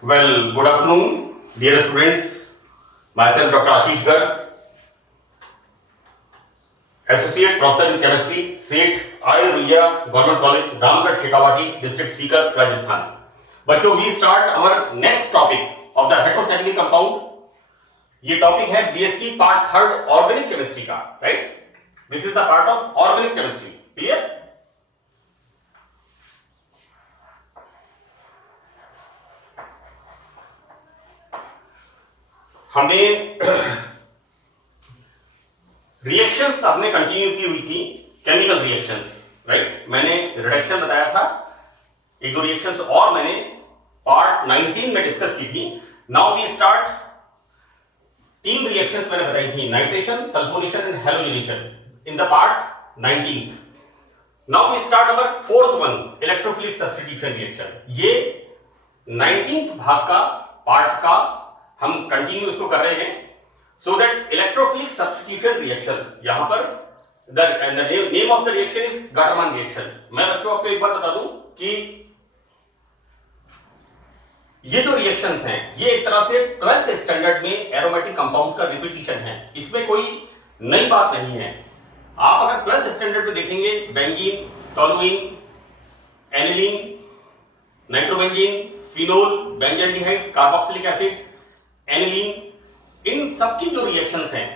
Well, good afternoon, dear students. Myself, Dr. Ashish Garg, Associate Professor in Chemistry, SET, Ayur Ruia, Government College, Ramgarh, Shekhawati, District Sikar, Rajasthan. बच्चों, we start our next topic of the heterocyclic compound. ये topic है BSc part third organic chemistry का, right? This is the part of organic chemistry. Clear? हमने reactions हमने continue की हुई थी, chemical reactions, right? मैंने रिडक्शन बताया था, एक दो रिएक्शंस और मैंने पार्ट 19 में डिस्कस की थी. Now we start. तीन रिएक्शंस मैंने बताई थी, nitration, sulphonation and halogenation in the part 19th. Now we start our fourth one, electrophilic substitution reaction. ये 19th भाग का पार्ट का हम कंटिन्यू इसको कर रहे हैं. So that electrophilic substitution reaction, यहां पर the name of the reaction is Gattermann reaction. मैं बच्चों आपको एक बात बता दूं कि ये जो रिएक्शंस हैं ये एक तरह से 12th स्टैंडर्ड में एरोमेटिक कंपाउंड का रिपीटिशन है. इसमें कोई नई बात नहीं है. आप अगर 12th स्टैंडर्ड में देखेंगे, benzene, toluene, aniline, nitrobenzene, phenol, benzaldehyde, carboxylic acid, aniline, इन सबकी जो रिएक्शंस हैं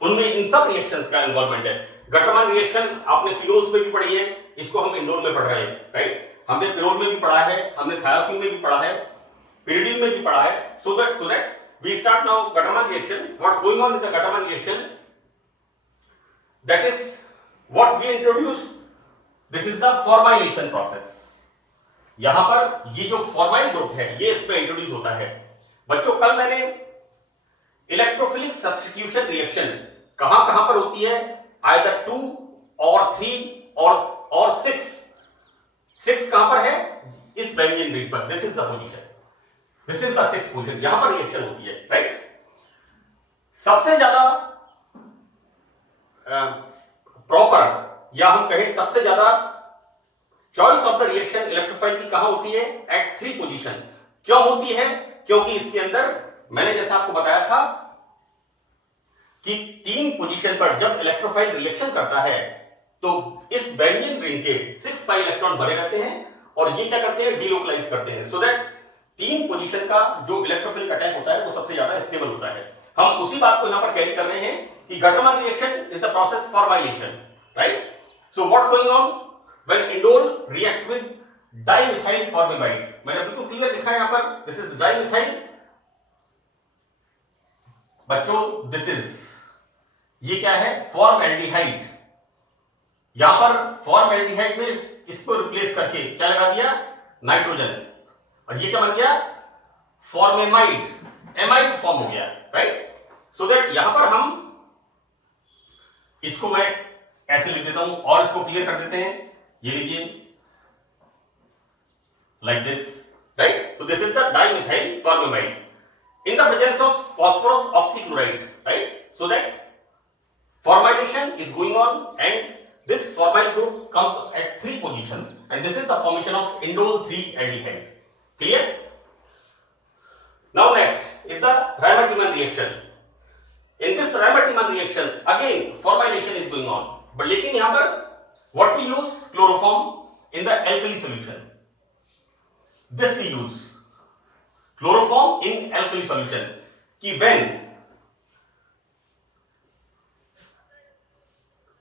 उनमें इन सब रिएक्शंस का इन्वॉल्वमेंट है. गटरमान रिएक्शन आपने फिनोल्स में भी पढ़ी है, इसको हम इंडोल में पढ़ रहे हैं, राइट? हमने पिरोल में भी पढ़ा है, हमने थायोफिन में भी पढ़ा है, pyridine में भी पढ़ा है. so that we start now Gutterman reaction. What's going on in the Gutterman reaction? That is what we introduced. This is the formylation process. यहां पर ये जो फॉर्माइल ग्रुप है ये इस पे इंट्रोड्यूस होता है. बच्चों, कल मैंने इलेक्ट्रोफिलिक सब्स्टिट्यूशन रिएक्शन कहां कहां पर होती है, आइदर 2 और 3 और 6 कहां पर है, इस बेंजीन रिंग पर. This is the position, this is the 6th position. यहां पर रिएक्शन होती है, राइट? सबसे ज्यादा प्रॉपर या हम कहें सबसे ज्यादा choice of the reaction electrophile की कहां होती है, एट 3 पोजीशन. क्यों होती है? क्योंकि इसके अंदर मैंने जैसा आपको बताया था कि 3 पोजीशन पर जब इलेक्ट्रोफाइल रिएक्शन करता है तो इस बेंजीन रिंग के 6 पाई इलेक्ट्रॉन भरे रहते हैं और ये क्या करते हैं, डीलोकलाइज करते हैं. सो दैट 3 पोजीशन का जो इलेक्ट्रोफिलिक अटैक होता है वो सबसे ज्यादा स्टेबल होता है. हम उसी बात को यहां पर कैरी कर रहे हैं कि Gattermann reaction is the process formylation, right? So what going on when indole react with dimethyl formamide. मैंने बिल्कुल क्लियर लिखा है यहां पर, दिस इज डाइमिथाइल. बच्चों, दिस इज, ये क्या है, फॉर्मएल्डिहाइड. यहां पर फॉर्मएल्डिहाइड में इसको रिप्लेस करके क्या लगा दिया, नाइट्रोजन, और ये क्या बन गया, फॉर्मेमाइड. एमाइड फॉर्म हो गया, राइट? सो दैट यहां पर हम इसको मैं ऐसे लिख देता हूं और इसको क्लियर कर देते हैं. ये लीजिए, लाइक दिस, राइट? तो this is the dimethyl formamide in the presence of phosphorus oxychloride, right? So that formylation is going on and this formyl group comes at 3 positions and this is the formation of indole 3 aldehyde. Clear? Now next is the Raman-Tiemann reaction. In this Raman-Tiemann reaction again formylation is going on, but लेकिन यहाँ पर what we use, chloroform in the alkali solution. This we use chloroform in alkali solution. कि when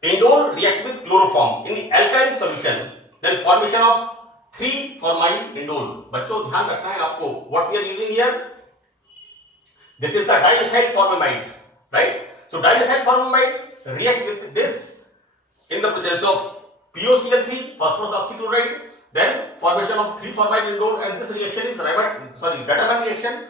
indole react with chloroform in the alkaline solution, then formation of 3 formyl indole. बच्चों, ध्यान रखना है आपको, what we are using here, this is the dimethyl formamide, right? So dimethyl formamide react with this in the presence of POCl3, phosphorus oxychloride, then formation of 3 formyl indole, and this reaction is Gutterman reaction.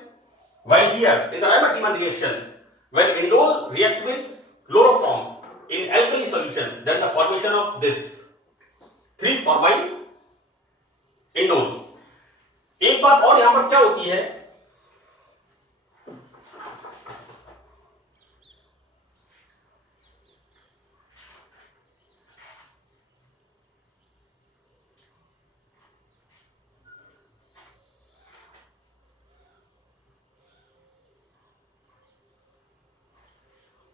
While here in the Raman-Tiemann reaction, when indole react with chloroform in alkali solution, then the formation of this 3 formyl indole. एक बात और यहां पर क्या होती है,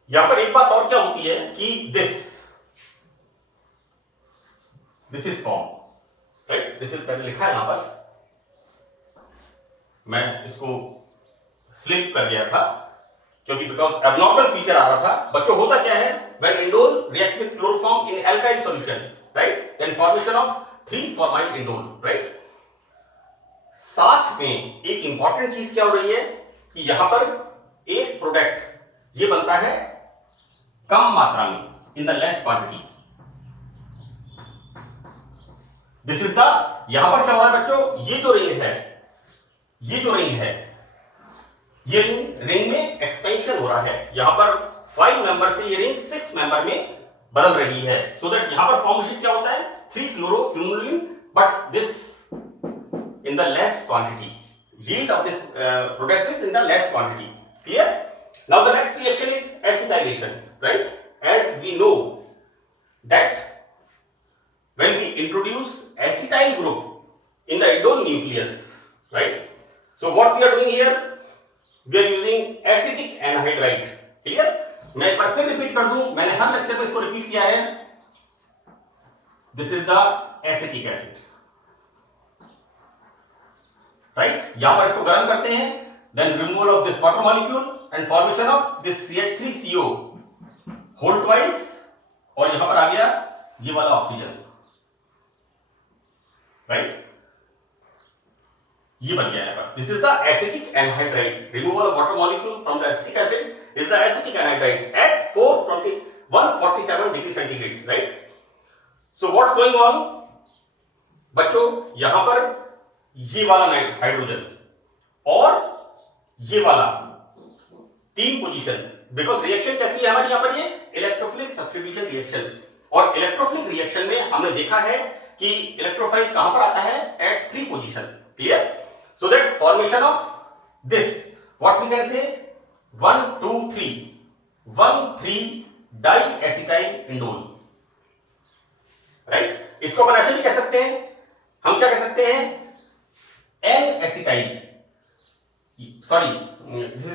यहां पर एक बात और क्या होती है कि this is form, right, this is पहले लिखा है यहां पर, मैं इसको स्लिप कर गया था क्योंकि बिकॉज एबनॉर्मल फीचर आ रहा था। बच्चों होता क्या है, when indole react with chloroform in alkyl solution, right, then formation of 3-formyl indole, right. साथ में एक इंपॉर्टेंट चीज क्या हो रही है कि यहां पर एक प्रोडक्ट ये बनता है कम मात्रा में, in the less quantity. This is the, यहां पर क्या हो रहा है बच्चों, ये जो रिंग है, ये रिंग में एक्सपेंशन हो रहा है। यहां पर 5 मेंबर से ये रिंग 6 मेंबर में बदल रही है, सो दैट यहां पर फॉर्मेशन क्या होता है, 3-chloro-quinoline, but this in the less quantity. Yield of this product is in the less quantity. Clear? Now the next reaction is acetylation, right? As we know that when we introduce acetyl group in the indole nucleus, right? So what we are doing here? We are using acetic anhydride. Clear? मैं एक बार फिर repeat कर दूं, मैंने हर lecture में इसको repeat किया है। This is the acetic acid. Right, यहां पर इसको गर्म करते हैं, then removal of this water molecule and formation of this CH3CO whole twice, और यहां पर आ गया ये वाला ऑक्सीजन, राइट, ये बन गया यहां पर। This is the acetic anhydride, removal of water molecule from the acetic acid is the acetic anhydride at 147 degree centigrade, right. So what's going on बच्चों, यहां पर ये वाला हाइड्रोजन और ये वाला 3 पोजीशन, बिकॉज रिएक्शन कैसी है हमारी, यहां पर ये इलेक्ट्रोफिलिक सब्स्टिट्यूशन रिएक्शन, और इलेक्ट्रोफिलिक रिएक्शन में हमने देखा है कि इलेक्ट्रोफाइल कहां पर आता है, at 3 position. Clear? So that formation of this what we can say 1 2 3 1,3 diacetyl indole, right. इसको अपन ऐसे भी कह सकते हैं, हम क्या कह सकते हैं, N-acetyl, sorry, this is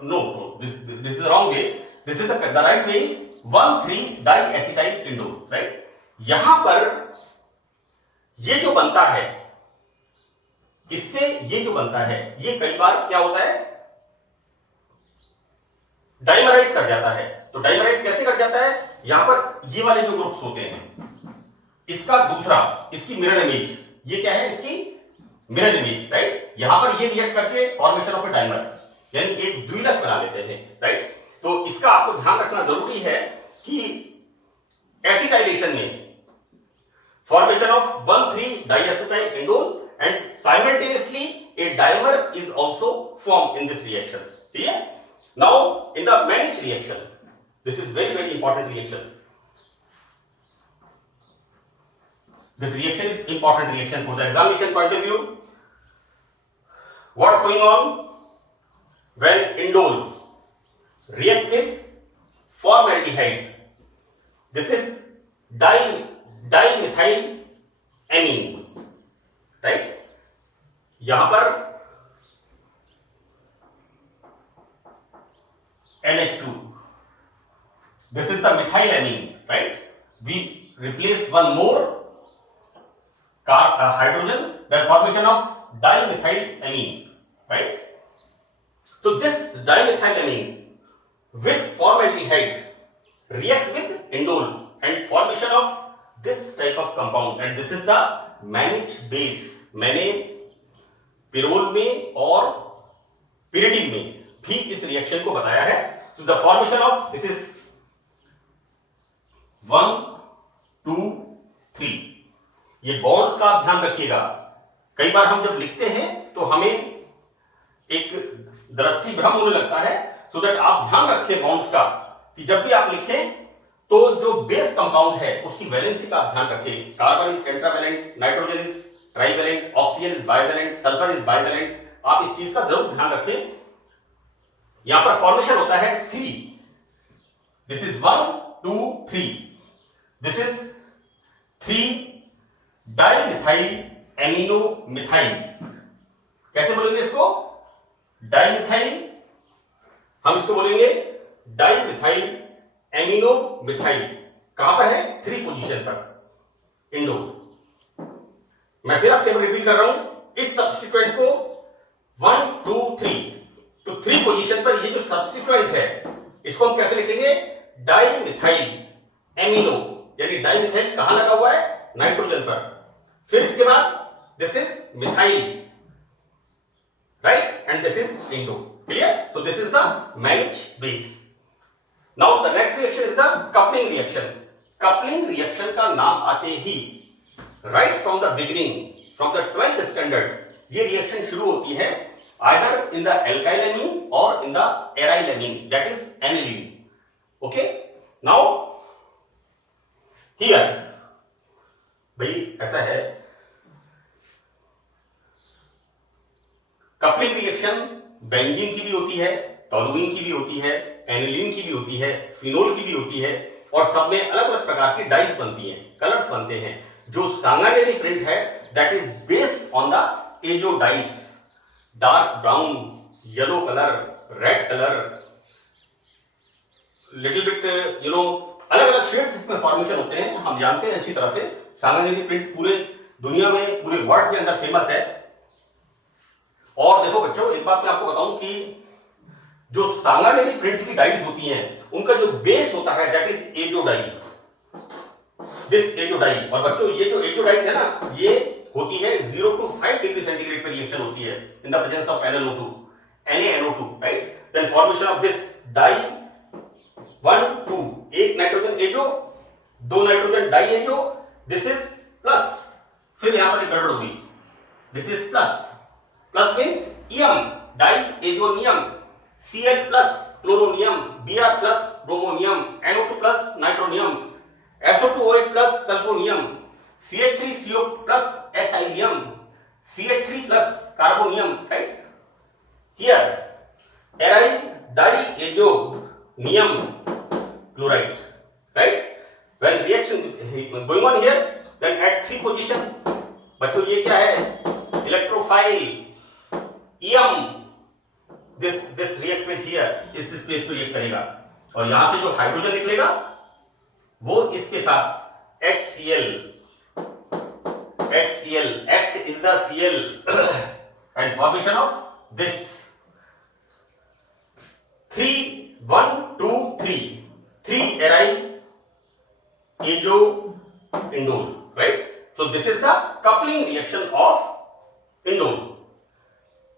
the wrong way. This is the right way is 1,3 diacetyl indole, right? यहां पर ये जो बनता है, इससे ये जो बनता है, ये कई बार क्या होता है, डाइमराइज कर जाता है। तो डाइमराइज कैसे कर जाता है, यहां पर ये वाले जो ग्रुप्स होते हैं, इसका दूसरा, इसकी मिरर इमेज, ये क्या है, इसकी मिरर इमेज, राइट। यहां पर ये रिएक्ट करके फॉर्मेशन ऑफ ए डाइमर, यानी एक द्विलक बना लेते हैं, राइट। तो इसका आपको ध्यान रखना जरूरी है कि एसिटाइलेशन में formation of 1,3 diacetyl indole and simultaneously a dimer is also form in this reaction. ठीक है? Now in the Mannich reaction, this is very very important reaction. This reaction is important reaction for the examination point of view. What's going on when indole react with formaldehyde? This is dimethylamine, right? यहां पर NH2. This is the methylamine, right? We replace one more hydrogen, then formation of dimethylamine, right? So this dimethylamine with formaldehyde react with indole and formation of this type of compound, and this is the Mannich base. मैंने pyrrole में और pyridine में भी इस reaction को बताया है. तो the formation of this is 1 2 3. ये बॉन्ड्स का ध्यान रखिएगा. कई बार हम जब लिखते हैं तो हमें एक दृष्टि भ्रम होने लगता है. सो दैट आप ध्यान रखें बॉन्ड्स का, कि जब भी आप लिखें तो जो बेस कंपाउंड है उसकी वैलेंसी का ध्यान रखें. Carbon is tetravalent, nitrogen is trivalent, oxygen is bivalent, sulphur is bivalent. आप इस चीज का जरूर ध्यान रखें. यहां पर फॉर्मेशन होता है 3. This is 1 2 3. This is 3 dimethyl amino methyl. कैसे बोलेंगे इसको? डाइमिथाइल, हम इसको बोलेंगे डाई मिथाइल एमिनो मिथाइल कहां पर है? 3 पोजीशन पर इंडोल। मैं फिर आपके रिपीट कर रहा हूं, इस सब्स्टिट्यूएंट को 1 2 3 तो 3 पोजीशन पर ये जो सब्स्टिट्यूएंट है इसको हम कैसे लिखेंगे? डाई मिथाइल एमिनो, यानी डाई मिथाइल कहां लगा हुआ है? नाइट्रोजन पर। फिर इसके बाद this is methyl, right, and this is indole. Clear? So this is the Mannich base. Now the next reaction is the coupling reaction. Coupling reaction का नाम आते ही right from the beginning, from the 12th standard ये reaction शुरू होती है either in the alkyl amine or in the aryl amine, that is aniline. Okay, now here भाई ऐसा है, कपलिंग रिएक्शन बेंजीन की भी होती है, टोलुइन की भी होती है, एनिलीन की भी होती है, फिनोल की भी होती है, और सब में अलग अलग प्रकार की डाइज बनती हैं, कलर्स बनते हैं। जो सांगानेरी प्रिंट है that is based on the azo dyes, dark brown, yellow colour, red colour, little bit अलग अलग शेड्स इसमें फॉर्मेशन होते हैं। हम जानते हैं अच्छी तरह से सांगानेरी प्रिंट पूरे दुनिया में, पूरे वर्ल्ड के अंदर फेमस है। और देखो बच्चों, एक बात मैं आपको बताऊं कि जो सांगानेरी प्रिंट की डाइज होती हैं उनका जो बेस होता है that is azo dye, this azo dye. और बच्चों ये जो एजो डाइज है ना, ये होती है 0 to 5 डिग्री सेंटीग्रेड पर रिएक्शन होती है in the presence of NaNO2, NaNO2, right. Then formation of this di 1 2, एक nitrogen azo, 2 nitrogen di azo, this is plus, फिर यहां पर एक गड़बड़ होगी, this is plus, plus means ium, di azonium, Cl plus chloronium, Br plus bromonium, NO2 plus nitronium, SO2OH plus sulphonium, CH3CO plus acylium, CH3 plus carbonium, right? Here, aryl diazonium chloride, right? When reaction going on here, then at 3 position, बच्चों ये क्या है? Electrophile EM, this react with here, इस place पे react करेगा, और यहां से जो हाइड्रोजन निकलेगा वो इसके साथ HCl, X is the Cl and formation of this 3 1 2 3 aryl azo indole, right? So this is the coupling reaction of indole.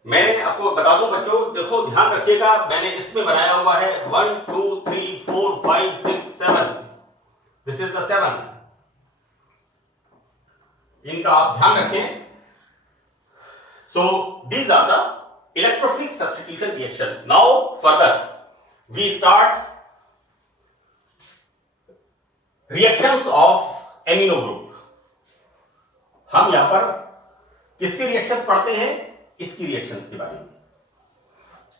मैंने आपको बता दूं बच्चों, देखो ध्यान रखिएगा, मैंने इसमें बनाया हुआ है 1 2 3 4 5 6 7, दिस इज द 7, इनका आप ध्यान रखें। So these are the electrophilic substitution reaction. Now further we start reactions of amino group. हम यहां पर किसकी रिएक्शंस पढ़ते हैं? इसकी रिएक्शंस के बारे में,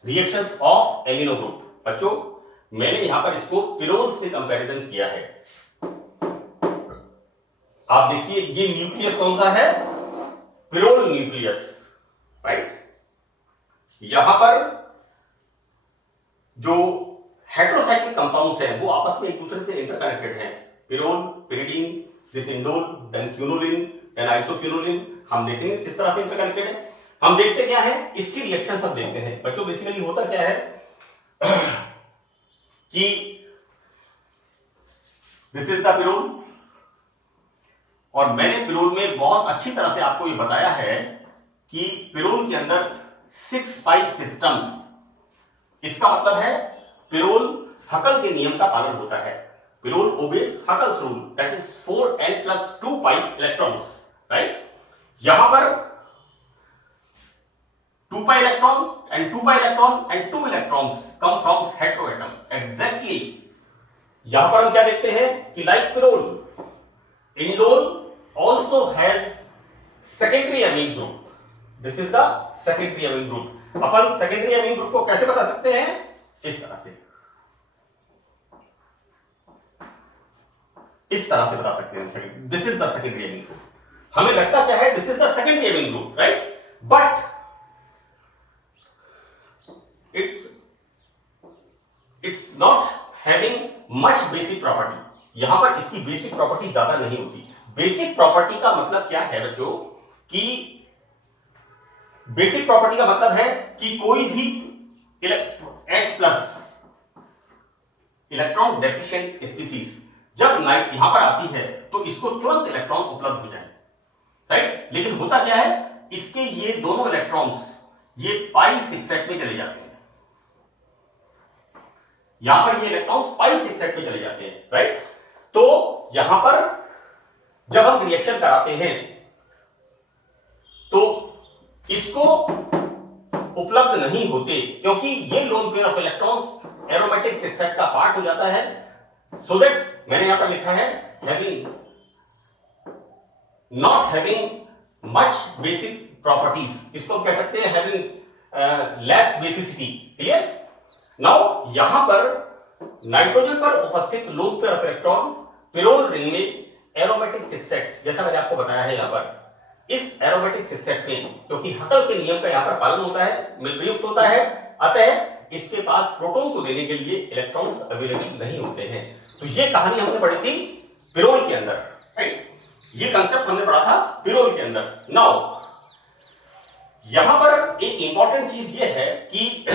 रिएक्शंस ऑफ एमिनो ग्रुप। बच्चों मैंने यहां पर इसको पिरोल से कंपैरिजन किया है। आप देखिए ये न्यूक्लियस कौन सा है? Pyrrole nucleus, right. यहां पर जो हेटेरोसाइक्लिक कंपाउंड्स हैं वो आपस में एक दूसरे से इंटरकनेक्टेड हैं। Pyrrole, pyridine, this indole, then quinoline, then isoquinoline. हम देखेंगे किस तरह से इंटरकनेक्टेड है। हम देखते क्या है, इसकी रिएक्शन सब देखते हैं। बच्चों बेसिकली होता क्या है कि दिस इज द पिरोल, और मैंने पिरोल में बहुत अच्छी तरह से आपको ये बताया है कि पिरोल के अंदर 6 पाई सिस्टम, इसका मतलब है पिरोल हकल के नियम का पालन होता है। Pyrrole obeys Huckel's rule, that is 4n + 2 pi electrons, right. यहां पर 2 pi electron and 2 pi electron and 2 electrons come from heteroatom. Exactly यहां पर हम क्या देखते हैं कि like pyrrole, indole also has secondary amine group. This is the secondary amine group. Upon secondary amine group को कैसे बता सकते हैं? इस तरह से, इस तरह से बता सकते हैं। This is the secondary amine group. हमें लगता क्या है? This is the secondary amine group, right? But it's not having much basic property. यहां पर इसकी बेसिक प्रॉपर्टी ज्यादा नहीं होती। बेसिक प्रॉपर्टी का मतलब क्या है बच्चों कि बेसिक प्रॉपर्टी का मतलब है कि कोई भी H plus electron deficient species जब नाइट यहां पर आती है तो इसको तुरंत इलेक्ट्रॉन उपलब्ध हो जाए, राइट। लेकिन होता क्या है, इसके ये दोनों इलेक्ट्रॉन्स ये π6 में चले जाते हैं। यहां पर ये इलेक्ट्रॉन्स π6 में चले जाते हैं, राइट। तो यहां पर जब हम रिएक्शन कराते हैं तो इसको उपलब्ध नहीं होते, क्योंकि ये lone pair of electrons aromatic set का पार्ट हो जाता है। सो दैट मैंने यहां पर लिखा है having not having much basic properties, इसको हम कह सकते हैं having less basicity. Clear. Now यहां पर नाइट्रोजन पर उपस्थित lone pair of electron pyrrole ring में एरोमेटिक सेट, जैसा मैंने आपको बताया है यहां पर, इस एरोमेटिक सेट में क्योंकि हकल के नियम का यहां पर पालन होता है, मिलप्रयुक्त होता है, अतः इसके पास प्रोटॉन को देने के लिए इलेक्ट्रॉन्स अवेलेबल नहीं होते हैं। तो ये कहानी हमने पढ़ी थी पिरोल के अंदर, राइट। ये कंसेप्ट हमने पढ़ा था पिरोल के अंदर। नाउ यहां पर एक इंपॉर्टेंट चीज ये है कि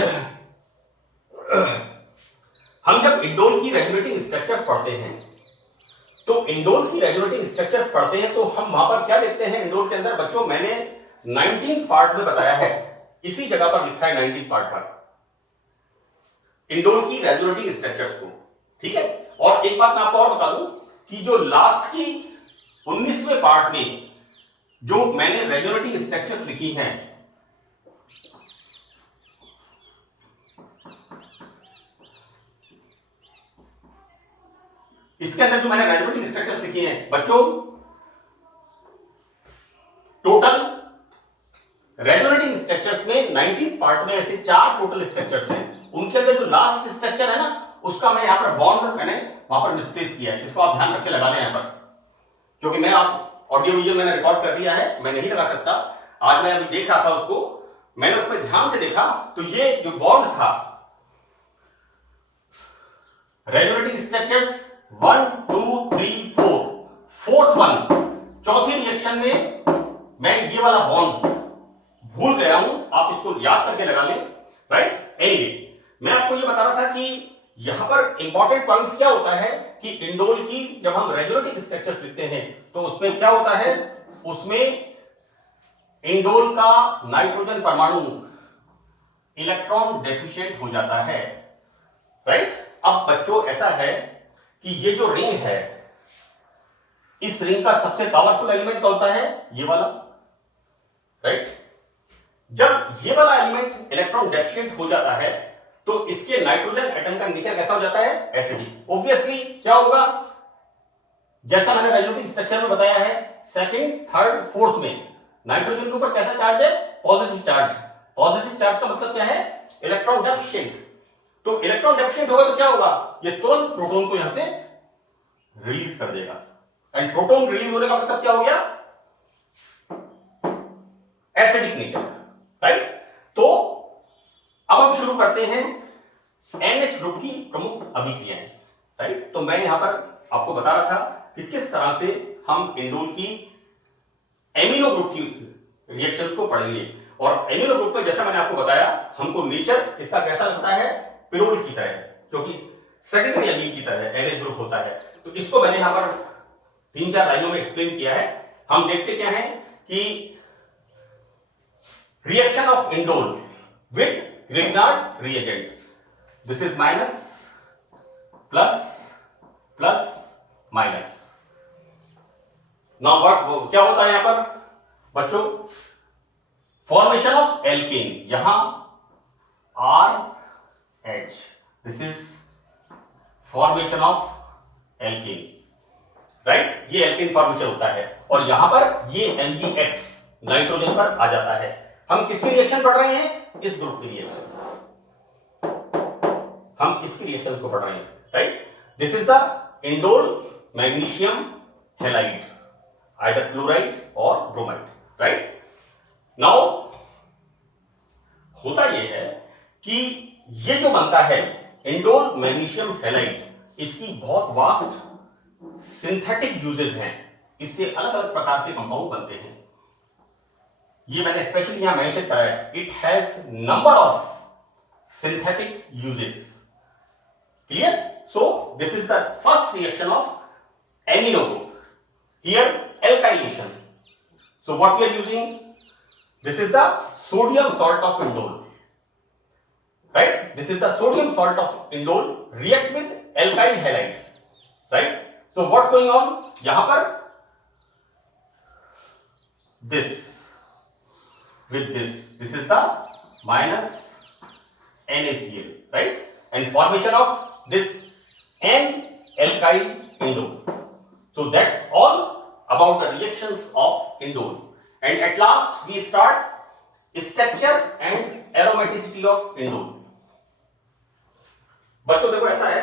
हम जब इंडोल की रेगुलेटिंग स्ट्रक्चर्स पढ़ते हैं तो इंडोल की रेगुलेटिंग स्ट्रक्चर्स पढ़ते हैं तो हम वहां पर क्या देखते हैं इंडोल के अंदर बच्चों, मैंने 19th पार्ट में बताया है, इसी जगह पर लिखा है 19th पार्ट पर इंडोल की रेगुलेटिंग स्ट्रक्चर्स को, ठीक है। और एक बात मैं आपको और बता दूं कि जो लास्ट की 19वें पार्ट में जो मैंने रेगुलेटिंग स्ट्रक्चर्स लिखी हैं, इसके अंदर जो मैंने रेगुलेटिंग स्ट्रक्चर्स लिखी हैं बच्चों, टोटल रेगुलेटिंग स्ट्रक्चर्स में 19th पार्ट में ऐसे 4 टोटल स्ट्रक्चर्स हैं। उनके अंदर जो लास्ट स्ट्रक्चर है ना, उसका मैं यहां पर बॉन्ड मैंने वहां पर मिसप्लेस किया है। इसको आप ध्यान रख के लगा लें यहां पर, क्योंकि मैं आप ऑडियो वीडियो मैंने रिकॉर्ड कर दिया है, मैं नहीं लगा सकता। आज मैं अभी देख रहा था उसको, मैंने उस पर ध्यान से देखा तो ये जो बॉन्ड था रेगुलेटिंग स्ट्रक्चर्स 1 2 3 4, फोर्थ वन, चौथी रिएक्शन में मैं ये वाला बॉन्ड भूल गया हूं, आप इसको याद करके लगा लें, राइट। एनीवे मैं आपको ये बता रहा था कि यहां पर इंपॉर्टेंट पॉइंट क्या होता है कि इंडोल की जब हम रेगुलेटिंग स्ट्रक्चर्स लिखते हैं तो उसमें क्या होता है, उसमें इंडोल का नाइट्रोजन परमाणु इलेक्ट्रॉन डेफिशिएंट हो जाता है, राइट। अब बच्चों ऐसा है कि ये जो रिंग है, इस रिंग का सबसे पावरफुल एलिमेंट कौन सा है, ये वाला, राइट। जब ये वाला एलिमेंट इलेक्ट्रॉन डेफिशिएंट हो जाता है तो इसके नाइट्रोजन एटम का नेचर कैसा हो जाता है, एसिडिक। ऑब्वियसली क्या होगा, जैसा मैंने रेगुलेटिंग स्ट्रक्चर में बताया है, सेकंड थर्ड फोर्थ में नाइट्रोजन के ऊपर कैसा चार्ज है, पॉजिटिव चार्ज। पॉजिटिव चार्ज का मतलब क्या है, इलेक्ट्रॉन डेफिशिएंट। तो इलेक्ट्रॉन डेफिशिएंट होगा तो क्या होगा, ये तुरंत प्रोटॉन को यहां से रिलीज कर देगा। एंड प्रोटॉन रिलीज होने का मतलब क्या हो गया, एसिडिक नेचर, राइट। तो अब हम शुरू करते हैं NH ग्रुप की प्रमुख अभिक्रियाएं, राइट। तो मैं यहां पर आपको बता रहा था कि किस तरह से हम इंडोल की एमिनो ग्रुप की रिएक्शंस को पढ़ेंगे। और एमिनो ग्रुप में जैसा मैंने आपको बताया, हमको नेचर इसका कैसा लगता है, पिरोल की तरह, क्योंकि सेकेंडरी अमीन की तरह NH ग्रुप होता है। तो इसको मैंने यहां पर 3-4 लाइनों में एक्सप्लेन किया है। हम देखते क्या है कि reaction of indole with Grignard reagent, this is minus plus plus minus. Now what क्या होता है यहां पर बच्चों, फॉर्मेशन ऑफ एल्केन, यहां RH, this is formation of alkene, right. ये एल्केन फॉर्मेशन होता है और यहां पर ये MgX नाइट्रोजन पर आ जाता है। हम किसकी रिएक्शन पढ़ रहे हैं, इस ग्रुप की रिएक्शन, हम इसकी रिएक्शन को पढ़ रहे हैं, right. This is the indole magnesium halide, either chloride और ब्रोमाइड, राइट। नाउ होता यह है कि ये जो बनता है इंडोल इंडोल मैग्नीशियम हैलाइड, इसकी बहुत वास्ट सिंथेटिक यूजेस हैं, इससे अलग अलग प्रकार के कंपाउंड बनते हैं। ये मैंने स्पेशली यहां मेंशन करा है, it has number of synthetic uses. Clear? So this is the first reaction of amino group, here alkylation. So what we are using, this is the sodium salt of indole, right? This is the sodium salt of indole react with alkyl halide, right? So what's going on yahan par, this with this is the minus NaCl, right? And formation of this N-alkyl indole. So that's all about the reactions of indole. And at last we start structure and aromaticity of indole. बच्चों देखो ऐसा है,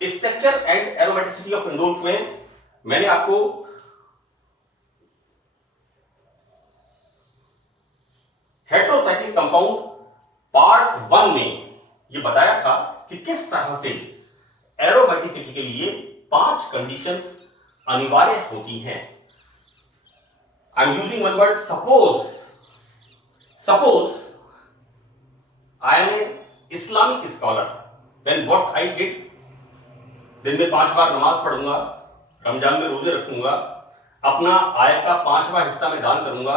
structure and aromaticity of indole में मैंने आपको heterocyclic compound part 1 में ये बताया था कि किस तरह से एरोमेटिसिटी के लिए 5 कंडीशंस अनिवार्य होती हैं। I am using one word, suppose I am a Islamic scholar, then what I did, दिन में 5 बार नमाज पढ़ूंगा, रमजान में रोजे रखूंगा, अपना आय का 5वां हिस्सा में दान करूंगा,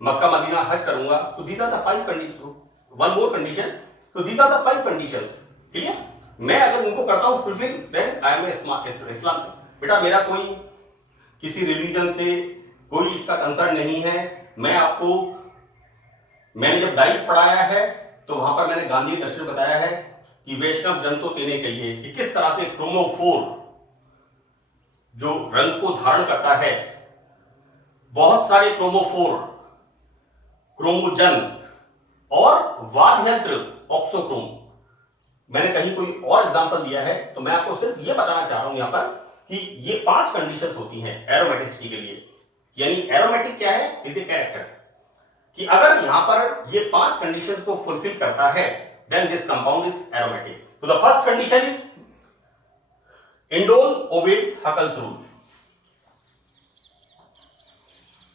मक्का मदीना हज करूंगा। तो these are the 5 condition, one more condition, तो these are the 5 conditions. Clear? मैं अगर उनको करता हूं fulfil, then I am Islam. बेटा मेरा कोई किसी रिलीजन से कोई इसका कंसर्न नहीं है। मैंने जब डाइस पढ़ाया है तो वहां पर मैंने गांधी दर्शन बताया है कि वैष्णव जन तो तेने कहिए, कि किस तरह से क्रोमोफोर जो रंग को धारण करता है, बहुत सारे क्रोमोफोर, क्रोमोजन और वाद्य यंत्र ऑक्सोक्रोम, मैंने कहीं कोई और एग्जांपल दिया है, तो मैं आपको सिर्फ ये बताना चाह रहा हूं यहां पर कि ये 5 कंडीशंस होती हैं एरोमेटिसिटी के लिए। यानी एरोमेटिक क्या है, इज ए कैरेक्टर, कि अगर यहां पर ये 5 कंडीशंस को फुलफिल करता है, then this compound is aromatic. तो the first condition is indole obeys Huckel's rule,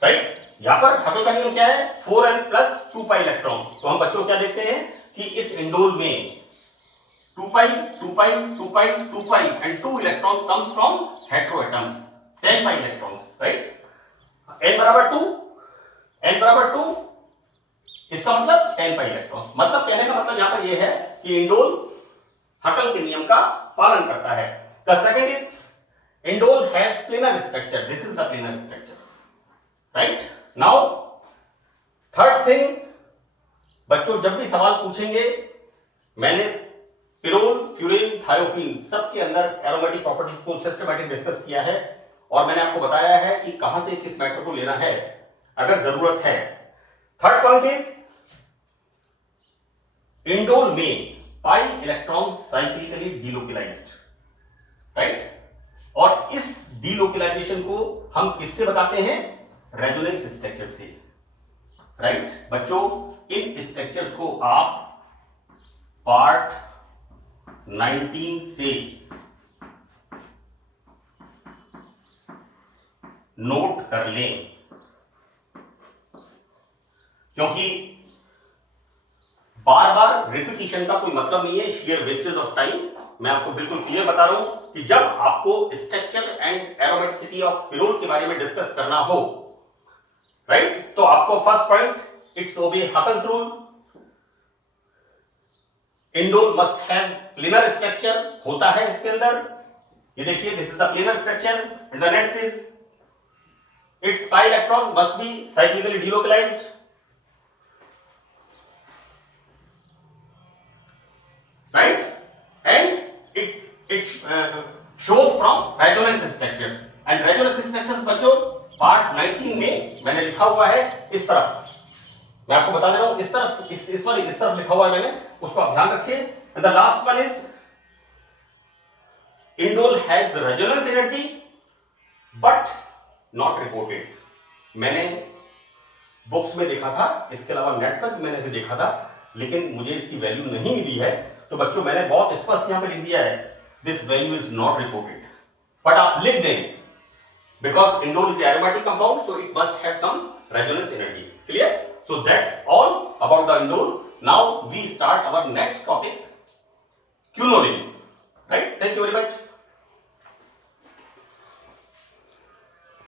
right? यहां पर हकल का नियम क्या है, 4n + 2 पाई इलेक्ट्रॉन। तो हम बच्चों क्या देखते हैं कि इस इंडोल में 2 pi, 2 pi, 2 pi, 2 pi and 2 electron comes from heteroatom, 10 pi electrons, right? n बराबर 2, इसका मतलब 10 pi electrons। मतलब कहने का मतलब यहां पर यह है कि इंडोल हकल के नियम का पालन करता है। The second is indole has planar structure, this is the planar structure, right? Now third thing, बच्चों जब भी सवाल पूछेंगे, मैंने पिरोल, फ्यूरिन, थायोफिन सबके अंदर एरोमेटिक प्रॉपर्टी को सिस्टमैटिक डिस्कस किया है और मैंने आपको बताया है कि कहां से किस मैटर को लेना है अगर जरूरत है। थर्ड पॉइंट इज इंडोल में pi electron cyclically delocalised, right? और इस डीलोकलाइजेशन को हम किससे बताते हैं, रेजोनेंस स्ट्रक्चर से, राइट? बच्चों इन स्ट्रक्चर को आप पार्ट 19 से नोट कर लें, क्योंकि बार बार रिपीटिशन का कोई मतलब नहीं है, शेयर वेस्टेज ऑफ टाइम। मैं आपको बिल्कुल क्लियर बता रहा हूं कि जब आपको structure and aromaticity of pyrrole के बारे में डिस्कस करना हो, राइट, तो आपको first point it's obey Huckel's rule, indole must have planar structure, होता है इसके अंदर, ये देखिए this is the planar structure. And the next is it's pi electron must be cyclically delocalised, right? And it shows from resonance structures and resonance structures बच्चों part 19 में मैंने लिखा हुआ है इस तरफ, मैं आपको बता दे रहा हूं इस तरफ, इस वाली इस तरफ लिखा हुआ है मैंने, उसको आप ध्यान रखिए। And the last one is indole has resonance energy but not reported. मैंने बुक्स में देखा था, इसके अलावा नेट पर भी मैंने इसे देखा था, लेकिन मुझे इसकी वैल्यू नहीं मिली है। तो बच्चों मैंने बहुत स्पष्ट यहां पे लिख दिया है, this value is not reported, but आप लिख दें because indole is the aromatic compound, so it must have some resonance energy. Clear? So that's all about the indole. Now we start our next topic, quinoline. Right? Thank you very much.